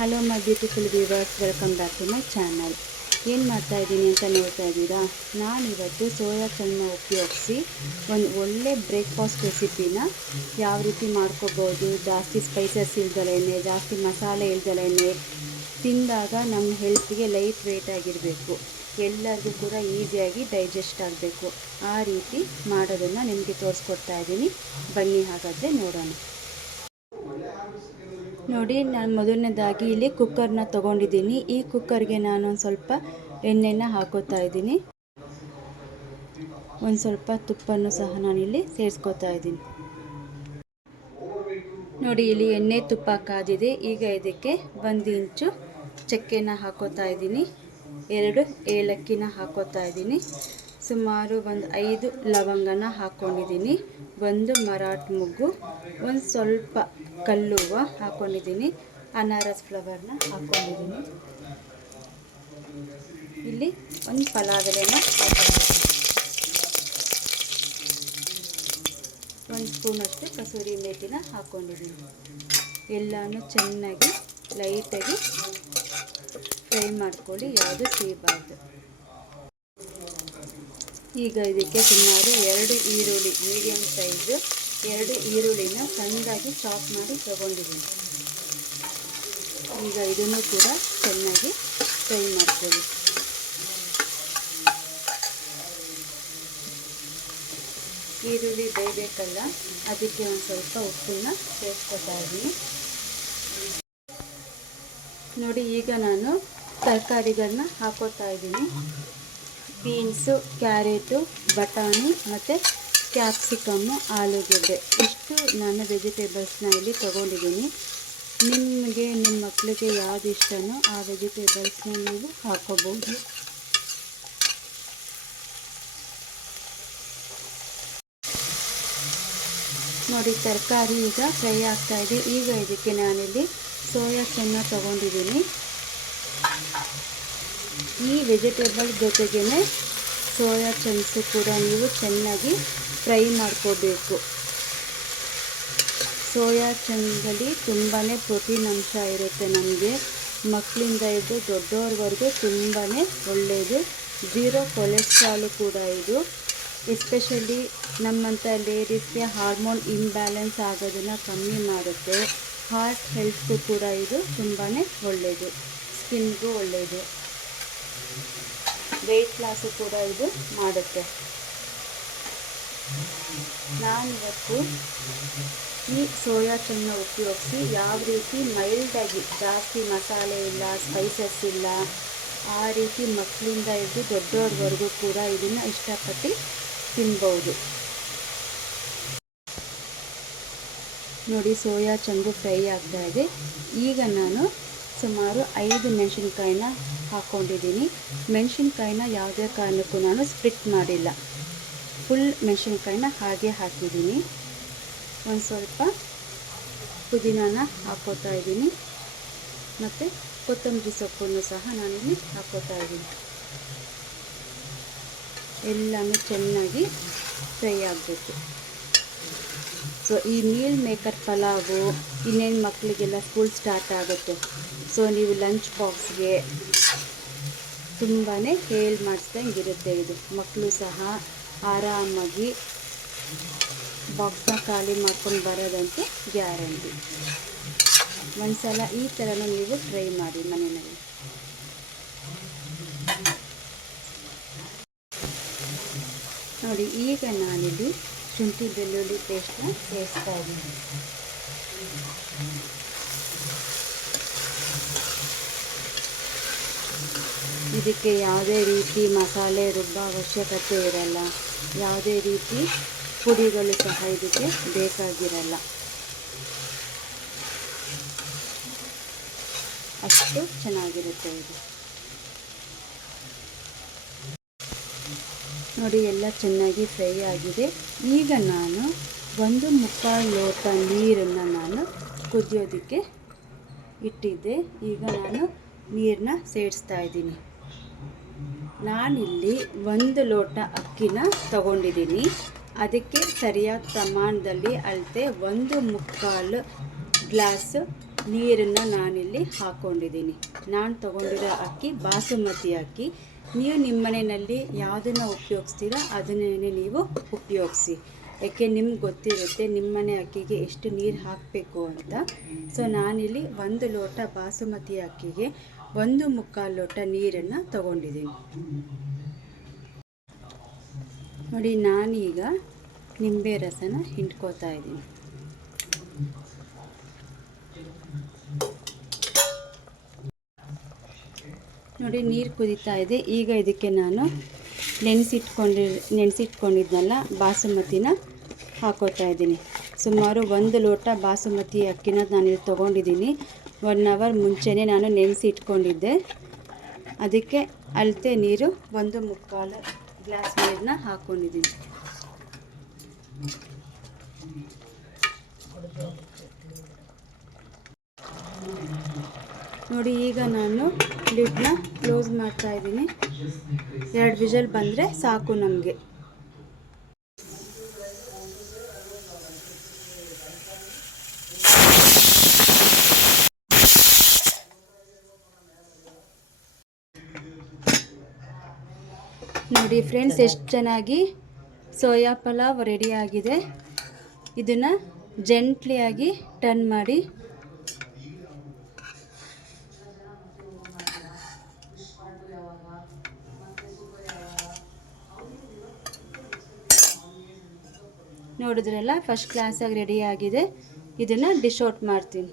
Hello my beautiful viewers, welcome back to my channel. ಏನು ಮಾಡ್ತಾಯಿದ್ದೀನಿ ಅಂತ ನೋಡ್ತಾ ಇದ್ದೀರಾ? ನಾನಿವತ್ತು ಸೋಯಾ ಚಂಕ್ನ ಉಪಯೋಗಿಸಿ ಒಂದು ಒಳ್ಳೆ ಬ್ರೇಕ್ಫಾಸ್ಟ್ ರೆಸಿಪಿನ ಯಾವ ರೀತಿ ಮಾಡ್ಕೋಬೋದು, ಜಾಸ್ತಿ ಸ್ಪೈಸಸ್ ಇಲ್ದಲೇ, ಜಾಸ್ತಿ ಮಸಾಲೆ ಇಲ್ದಲೇ, ತಿಂದಾಗ ನಮ್ಮ ಹೆಲ್ತ್ಗೆ ಲೈಟ್ ವೆಯ್ಟ್ ಆಗಿರಬೇಕು, ಎಲ್ಲರಿಗೂ ಕೂಡ ಈಸಿಯಾಗಿ ಡೈಜೆಸ್ಟ್ ಆಗಬೇಕು. ಆ ರೀತಿ ಮಾಡೋದನ್ನು ನಿಮಗೆ ತೋರಿಸ್ಕೊಡ್ತಾ ಇದ್ದೀನಿ. ಬನ್ನಿ ಹಾಗಾದರೆ ನೋಡೋಣ. ನೋಡಿ, ನಾನು ಮೊದಲನೇದಾಗಿ ಇಲ್ಲಿ ಕುಕ್ಕರ್ನ ತೊಗೊಂಡಿದ್ದೀನಿ. ಈ ಕುಕ್ಕರ್ಗೆ ನಾನು ಒಂದು ಸ್ವಲ್ಪ ಎಣ್ಣೆನ ಹಾಕೋತಾ ಇದ್ದೀನಿ. ಒಂದು ಸ್ವಲ್ಪ ತುಪ್ಪನೂ ಸಹ ನಾನಿಲ್ಲಿ ಸೇರಿಸ್ಕೋತಾ ಇದ್ದೀನಿ. ನೋಡಿ, ಇಲ್ಲಿ ಎಣ್ಣೆ ತುಪ್ಪ ಕಾದಿದೆ. ಈಗ ಇದಕ್ಕೆ 1 ಇಂಚು ಚಕ್ಕೆನ ಹಾಕೋತಾ ಇದ್ದೀನಿ, 2 ಏಲಕ್ಕಿನ ಹಾಕೋತಾ ಇದ್ದೀನಿ, ಸುಮಾರು ಒಂದು 5 ಲವಂಗನ ಹಾಕ್ಕೊಂಡಿದ್ದೀನಿ, 1 ಮರಾಠ ಮೊಗ್ಗು, ಒಂದು ಸ್ವಲ್ಪ ಕಲ್ಲುವ ಹಾಕ್ಕೊಂಡಿದ್ದೀನಿ, ಅನಾರಸ್ ಫ್ಲವರ್ನ ಹಾಕ್ಕೊಂಡಿದ್ದೀನಿ. ಇಲ್ಲಿ ಒಂದು ಪಲಾವ್ ಎಲೆನ ಹಾಕ್ಕೊಂಡಿದ್ದೀನಿ, 1 ಸ್ಪೂನಷ್ಟು ಕಸೂರಿ ಮೇಥಿನ ಹಾಕ್ಕೊಂಡಿದ್ದೀನಿ. ಎಲ್ಲನೂ ಚೆನ್ನಾಗಿ ಲೈಟಾಗಿ ಫ್ರೈ ಮಾಡ್ಕೊಳ್ಳಿ, ಯಾವುದು ಸಿಗಬಾರ್ದು. ಈಗ ಇದಕ್ಕೆ ಸುಮಾರು 2 ಈರುಳ್ಳಿ, ಮೀಡಿಯಮ್ ಸೈಜು 2 ಈರುಳ್ಳಿನ ಸಣ್ಣದಾಗಿ ಚಾಪ್ ಮಾಡಿ ತೊಗೊಂಡಿದ್ದೀನಿ. ಈಗ ಇದನ್ನು ಕೂಡ ಚೆನ್ನಾಗಿ ಫ್ರೈ ಮಾಡ್ಕೊಳ್ಳಿ. ಈರುಳ್ಳಿ ಬೇಯಬೇಕಲ್ಲ, ಅದಕ್ಕೆ ಒಂದು ಸ್ವಲ್ಪ ಉಪ್ಪನ್ನು ಸೇರಿಸ್ಕೊತಾ ಇದ್ದೀನಿ. ನೋಡಿ, ಈಗ ನಾನು ತರಕಾರಿಗಳನ್ನ ಹಾಕೋತಾ ಇದ್ದೀನಿ. ಬೀನ್ಸು, ಕ್ಯಾರೆಟು, ಬಟಾಣಿ ಮತ್ತು ಕ್ಯಾಪ್ಸಿಕಮ್ಮು, ಆಲೂಗೆಡ್ಡೆ, ಇಷ್ಟು ನಾನು ವೆಜಿಟೇಬಲ್ಸ್ನ ಇಲ್ಲಿ ತೊಗೊಂಡಿದ್ದೀನಿ. ನಿಮಗೆ ನಿಮ್ಮ ಮಕ್ಕಳಿಗೆ ಯಾವುದು ಇಷ್ಟನೋ ಆ ವೆಜಿಟೇಬಲ್ಸ್ನ ನೀವು ಹಾಕೋಬೋದು. ನೋಡಿ, ತರಕಾರಿ ಈಗ ಫ್ರೈ ಆಗ್ತಾಯಿದೆ. ಈಗ ಇದಕ್ಕೆ ನಾನಿಲ್ಲಿ ಸೋಯಾ ಚಂಕ್ನ ತೊಗೊಂಡಿದ್ದೀನಿ. ಈ ವೆಜಿಟೇಬಲ್ ಜೊತೆಗೇ ಸೋಯಾ ಚಂಕ್ಸು ಕೂಡ ನೀವು ಚೆನ್ನಾಗಿ ಫ್ರೈ ಮಾಡ್ಕೋಬೇಕು. ಸೋಯಾ ಚಂಕಲ್ಲಿ ತುಂಬಾ ಪ್ರೋಟೀನ್ ಅಂಶ ಇರುತ್ತೆ. ನಮಗೆ ಮಕ್ಕಳಿಂದ ಹಿಡಿದು ದೊಡ್ಡವ್ರವರೆಗೂ ತುಂಬಾ ಒಳ್ಳೆಯದು. 0 ಕೊಲೆಸ್ಟ್ರಾಲು ಕೂಡ ಇದು. ಎಸ್ಪೆಷಲಿ ನಮ್ಮಂಥ ಲೇಡೀಸ್ಗೆ ಹಾರ್ಮೋನ್ ಇಂಬ್ಯಾಲೆನ್ಸ್ ಆಗೋದನ್ನು ಕಮ್ಮಿ ಮಾಡುತ್ತೆ. ಹಾರ್ಟ್ ಹೆಲ್ತ್ಗೂ ಕೂಡ ಇದು ತುಂಬಾ ಒಳ್ಳೆಯದು, ಸ್ಕಿನ್ಗೂ ಒಳ್ಳೆಯದು, ವೆಯ್ಟ್ ಲಾಸು ಕೂಡ ಇದು ಮಾಡುತ್ತೆ. ನಾನಿವತ್ತು ಈ ಸೋಯಾ ಚಂಕ್ನ ಉಪಯೋಗಿಸಿ ಯಾವ ರೀತಿ ಮೈಲ್ಡಾಗಿ, ಜಾಸ್ತಿ ಮಸಾಲೆ ಇಲ್ಲ, ಸ್ಪೈಸಸ್ ಇಲ್ಲ, ಆ ರೀತಿ ಮಕ್ಕಳಿಂದ ಹಿಡಿದು ದೊಡ್ಡವ್ರವರೆಗೂ ಕೂಡ ಇದನ್ನು ಇಷ್ಟಪಟ್ಟು ತಿನ್ಬೋದು. ನೋಡಿ, ಸೋಯಾ ಚಂಕು ಫ್ರೈ ಆಗ್ತಾಯಿದೆ. ಈಗ ನಾನು ಸುಮಾರು 5 ಮೆಣಸಿನ್ಕಾಯಿನ ಹಾಕ್ಕೊಂಡಿದ್ದೀನಿ. ಮೆಣಸಿನ್ಕಾಯಿನ ಯಾವುದೇ ಕಾರಣಕ್ಕೂ ನಾನು ಸ್ಪ್ಲಿಟ್ ಮಾಡಿಲ್ಲ, ಫುಲ್ ಮೆಣಸಿನ್ಕಾಯಿನ ಹಾಗೆ ಹಾಕಿದ್ದೀನಿ. ಒಂದು ಸ್ವಲ್ಪ ಪುದೀನಾನ ಹಾಕ್ಕೋತಾ ಇದ್ದೀನಿ ಮತ್ತು ಕೊತ್ತಂಬರಿ ಸೊಪ್ಪನ್ನು ಸಹ ನಾನಿಲ್ಲಿ ಹಾಕ್ಕೋತಾ ಇದ್ದೀನಿ. ಎಲ್ಲನೂ ಚೆನ್ನಾಗಿ ಫ್ರೈ ಆಗಬೇಕು. ಸೊ ಈ ಮೀಲ್ ಮೇಕರ್ ಪಲಾವು ಇನ್ನೇನು ಮಕ್ಕಳಿಗೆಲ್ಲ ಸ್ಕೂಲ್ ಸ್ಟಾರ್ಟ್ ಆಗುತ್ತೆ. ಸೊ ನೀವು ಲಂಚ್ ಬಾಕ್ಸ್ಗೆ ತುಂಬಾ ಮಾಡಿಸ್ದಂಗಿರುತ್ತೆ ಇದು. ಮಕ್ಕಳು ಸಹ ಆರಾಮಾಗಿ ಬಾಕ್ಸ್ನ ಖಾಲಿ ಮಾಡ್ಕೊಂಡು ಬರೋದಂತೂ ಗ್ಯಾರಂಟಿ. ಒಂದು ಸಲ ಈ ಥರನೂ ನೀವು ಟ್ರೈ ಮಾಡಿ ಮನೆಯಲ್ಲಿ. ನೋಡಿ, ಈಗ ನಾನಿಲ್ಲಿ ಶುಂಠಿ ಬೆಳ್ಳುಳ್ಳಿ ಪೇಸ್ಟ್ನ ಸೇರಿಸ್ತಾ ಇದ್ದೀನಿ. ಇದಕ್ಕೆ ಯಾವುದೇ ರೀತಿ ಮಸಾಲೆ ರುಬ್ಬೋ ಅವಶ್ಯಕತೆ ಇರಲ್ಲ, ಯಾವುದೇ ರೀತಿ ಪುಡಿಗಳು ಸಹ ಇದಕ್ಕೆ ಬೇಕಾಗಿರಲ್ಲ. ಅಷ್ಟು ಚೆನ್ನಾಗಿರುತ್ತೆ ಇದು. ನೋಡಿ, ಎಲ್ಲ ಚೆನ್ನಾಗಿ ಫ್ರೈ ಆಗಿದೆ. ಈಗ ನಾನು 1/4 ಲೋಟ ನೀರನ್ನು ನಾನು ಕುದಿಯೋದಕ್ಕೆ ಇಟ್ಟಿದ್ದೆ. ಈಗ ನಾನು ನೀರನ್ನ ಸೇರಿಸ್ತಾ ಇದ್ದೀನಿ. ನಾನಿಲ್ಲಿ 1 ಲೋಟ ಅಕ್ಕಿನ ತಗೊಂಡಿದ್ದೀನಿ. ಅದಕ್ಕೆ ಸರಿಯಾದ ಪ್ರಮಾಣದಲ್ಲಿ ಅಳತೆ 1/4 ಗ್ಲಾಸ್ ನೀರನ್ನು ನಾನಿಲ್ಲಿ ಹಾಕ್ಕೊಂಡಿದ್ದೀನಿ. ನಾನು ತೊಗೊಂಡಿರೋ ಅಕ್ಕಿ ಬಾಸುಮತಿ ಅಕ್ಕಿ. ನೀವು ನಿಮ್ಮ ಮನೆಯಲ್ಲಿ ಯಾವುದನ್ನು ಉಪಯೋಗಿಸ್ತೀರೋ ಅದನ್ನೇ ನೀವು ಉಪಯೋಗಿಸಿ. ಯಾಕೆ ನಿಮ್ಗೆ ಗೊತ್ತಿರುತ್ತೆ ನಿಮ್ಮ ಮನೆ ಅಕ್ಕಿಗೆ ಎಷ್ಟು ನೀರು ಹಾಕಬೇಕು ಅಂತ. ಸೊ ನಾನಿಲ್ಲಿ 1 ಲೋಟ ಬಾಸುಮತಿ ಅಕ್ಕಿಗೆ 1/4 ಲೋಟ ನೀರನ್ನು ತಗೊಂಡಿದ್ದೀನಿ. ನೋಡಿ, ನಾನೀಗ ನಿಂಬೆ ರಸನ ಹಿಂಡ್ಕೋತಾ ಇದ್ದೀನಿ. ನೋಡಿ, ನೀರು ಕುದೀತಾ ಇದೆ. ಈಗ ಇದಕ್ಕೆ ನಾನು ನೆನೆಸಿಟ್ಕೊಂಡಿದ್ನಲ್ಲ ಬಾಸುಮತಿನ ಹಾಕೋತಾ ಇದ್ದೀನಿ. ಸುಮಾರು 1 ಲೋಟ ಬಾಸುಮತಿ ಅಕ್ಕಿನ ನಾನಿಲ್ಲಿ ತೊಗೊಂಡಿದ್ದೀನಿ. 1 ಅವರ್ ಮುಂಚೆನೇ ನಾನು ನೆನೆಸಿಟ್ಕೊಂಡಿದ್ದೆ. ಅದಕ್ಕೆ ಅಳತೆ ನೀರು 1/4 ಗ್ಲಾಸ್ ನೀರನ್ನ ಹಾಕ್ಕೊಂಡಿದ್ದೀನಿ. ನೋಡಿ, ಈಗ ನಾನು ಲಿಡ್ನ ಕ್ಲೋಸ್ ಮಾಡ್ತಾ ಇದ್ದೀನಿ. 2 ವಿಷಲ್ ಬಂದರೆ ಸಾಕು ನಮಗೆ. ನೋಡಿ ಫ್ರೆಂಡ್ಸ್, ಎಷ್ಟು ಚೆನ್ನಾಗಿ ಸೋಯಾ ಪಲಾವ್ ರೆಡಿಯಾಗಿದೆ. ಇದನ್ನು ಜೆಂಟ್ಲಿಯಾಗಿ ಟರ್ನ್ ಮಾಡಿ. ನೋಡಿದ್ರಲ್ಲ, ಫಸ್ಟ್ ಕ್ಲಾಸಾಗಿ ರೆಡಿಯಾಗಿದೆ. ಇದನ್ನು ಡಿಶ್ ಔಟ್ ಮಾಡ್ತೀನಿ.